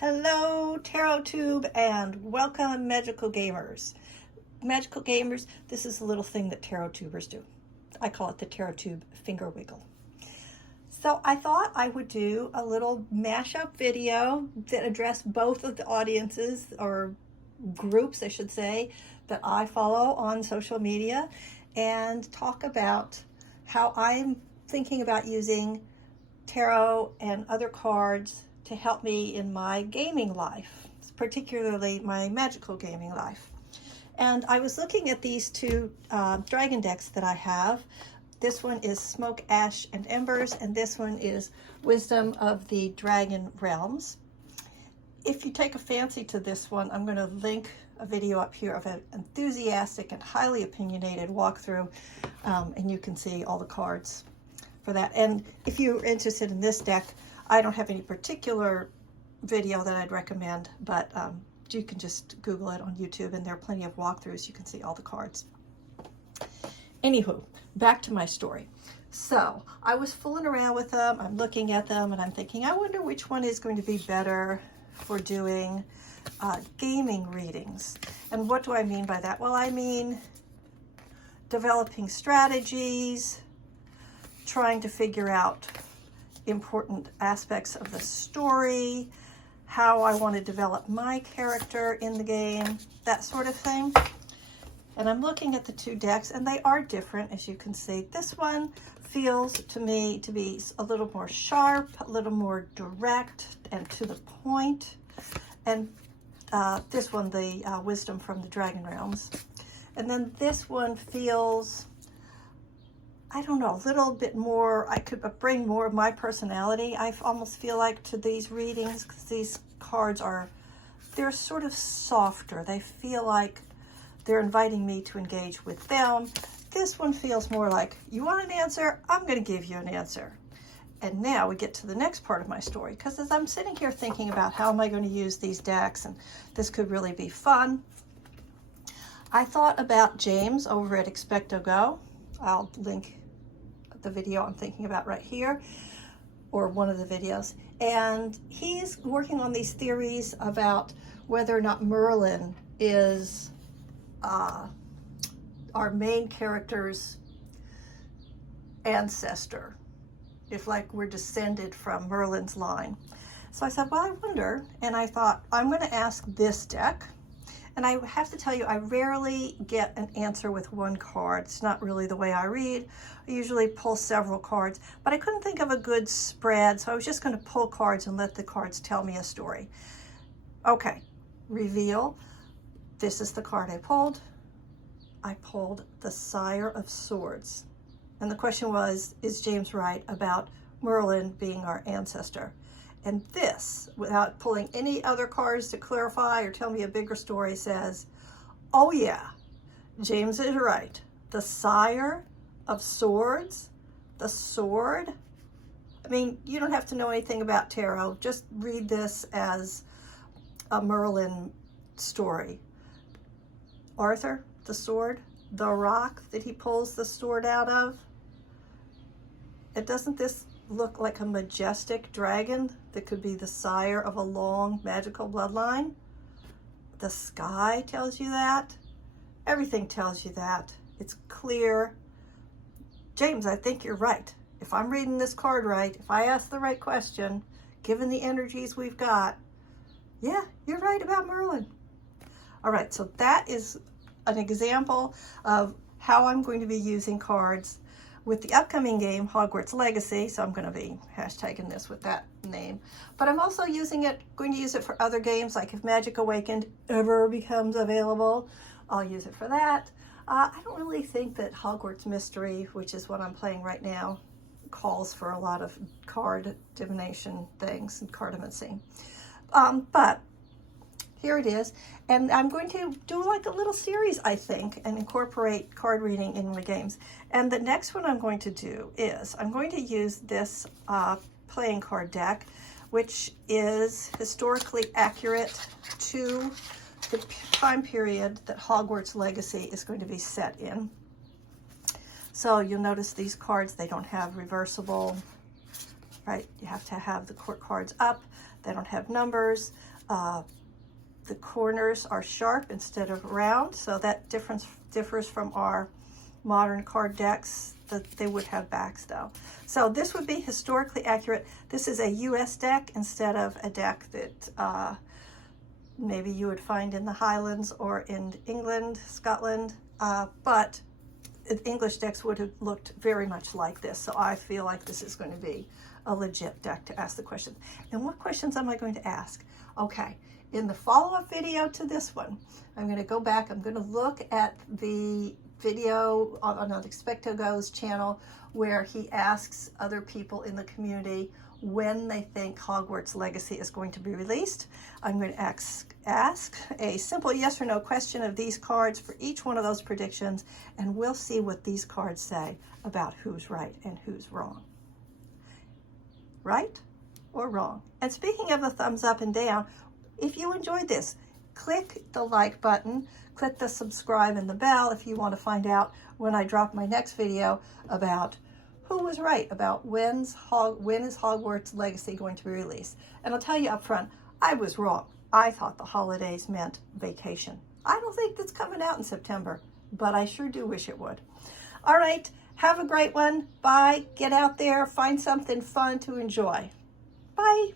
Hello Tarot Tube and welcome Magical Gamers. Magical Gamers, this is a little thing that Tarot Tubers do. I call it the Tarot Tube finger wiggle. So I thought I would do a little mashup video that addressed both of the audiences, or groups I should say, that I follow on social media, and talk about how I'm thinking about using tarot and other cards to help me in my gaming life, particularly my magical gaming life. And I was looking at these two dragon decks that I have. This one is Smoke, Ash, and Embers, and this one is Wisdom of the Dragon Realms. If you take a fancy to this one, I'm going to link a video up here of an enthusiastic and highly opinionated walkthrough, and you can see all the cards for that. And if you're interested in this deck, I don't have any particular video that I'd recommend, but you can just Google it on YouTube, and there are plenty of walkthroughs. You can see all the cards. Anywho, back to my story. So I was fooling around with them. I'm looking at them, and I'm thinking, I wonder which one is going to be better for doing gaming readings. And what do I mean by that? Well, I mean developing strategies, trying to figure out important aspects of the story, how I want to develop my character in the game, that sort of thing. And I'm looking at the two decks, and they are different, as you can see. This one feels to me to be a little more sharp, a little more direct and to the point. And this one, the Wisdom from the Dragon Realms. And then this one feels, I don't know, a little bit more, I could bring more of my personality. I almost feel like to these readings, because these cards they're sort of softer. They feel like they're inviting me to engage with them. This one feels more like, you want an answer? I'm going to give you an answer. And now we get to the next part of my story, because as I'm sitting here thinking about how am I going to use these decks, and this could really be fun, I thought about James over at XpectoGo. I'll link the video I'm thinking about right here, or one of the videos. And he's working on these theories about whether or not Merlin is our main character's ancestor, if like we're descended from Merlin's line. So I said, well, I wonder, and I thought, I'm going to ask this deck. And I have to tell you, I rarely get an answer with one card. It's not really the way I read. I usually pull several cards, but I couldn't think of a good spread, so I was just going to pull cards and let the cards tell me a story. Okay, reveal. This is the card I pulled. I pulled the Sire of Swords. And the question was, is James right about Merlin being our ancestor? And this, without pulling any other cards to clarify or tell me a bigger story, says, oh yeah, James is right. The Sire of Swords, the sword. I mean, you don't have to know anything about tarot. Just read this as a Merlin story. Arthur, the sword, the rock that he pulls the sword out of. And doesn't this look like a majestic dragon that could be the sire of a long magical bloodline? The sky tells you that. Everything tells you that. It's clear. James, I think you're right. If I'm reading this card right, if I ask the right question, given the energies we've got, yeah, you're right about Merlin. All right, so that is an example of how I'm going to be using cards with the upcoming game, Hogwarts Legacy. So I'm going to be hashtagging this with that name. But I'm also going to use it for other games, like if Magic Awakened ever becomes available, I'll use it for that. I don't really think that Hogwarts Mystery, which is what I'm playing right now, calls for a lot of card divination things and cartomancy. But here it is, and I'm going to do like a little series, I think, and incorporate card reading in my games. And the next one I'm going to do is, I'm going to use this playing card deck, which is historically accurate to the time period that Hogwarts Legacy is going to be set in. So you'll notice these cards, they don't have reversible right? You have to have the court cards up. They don't have numbers. The corners are sharp instead of round, so that differs from our modern card decks. That they would have backs though. So this would be historically accurate. This is a US deck instead of a deck that maybe you would find in the Highlands or in England, Scotland, but English decks would have looked very much like this. So I feel like this is going to be a legit deck to ask the questions. And what questions am I going to ask? Okay, in the follow-up video to this one, I'm going to go back, I'm going to look at the video on XpectoGo's channel where he asks other people in the community when they think Hogwarts Legacy is going to be released. I'm going to ask a simple yes or no question of these cards for each one of those predictions, and we'll see what these cards say about who's right and who's wrong. Right or wrong? And speaking of the thumbs up and down, if you enjoyed this, click the like button, click the subscribe and the bell if you want to find out when I drop my next video about who was right about when is Hogwarts Legacy going to be released. And I'll tell you up front, I was wrong. I thought the holidays meant vacation. I don't think that's coming out in September, but I sure do wish it would. All right, have a great one. Bye. Get out there, find something fun to enjoy. Bye.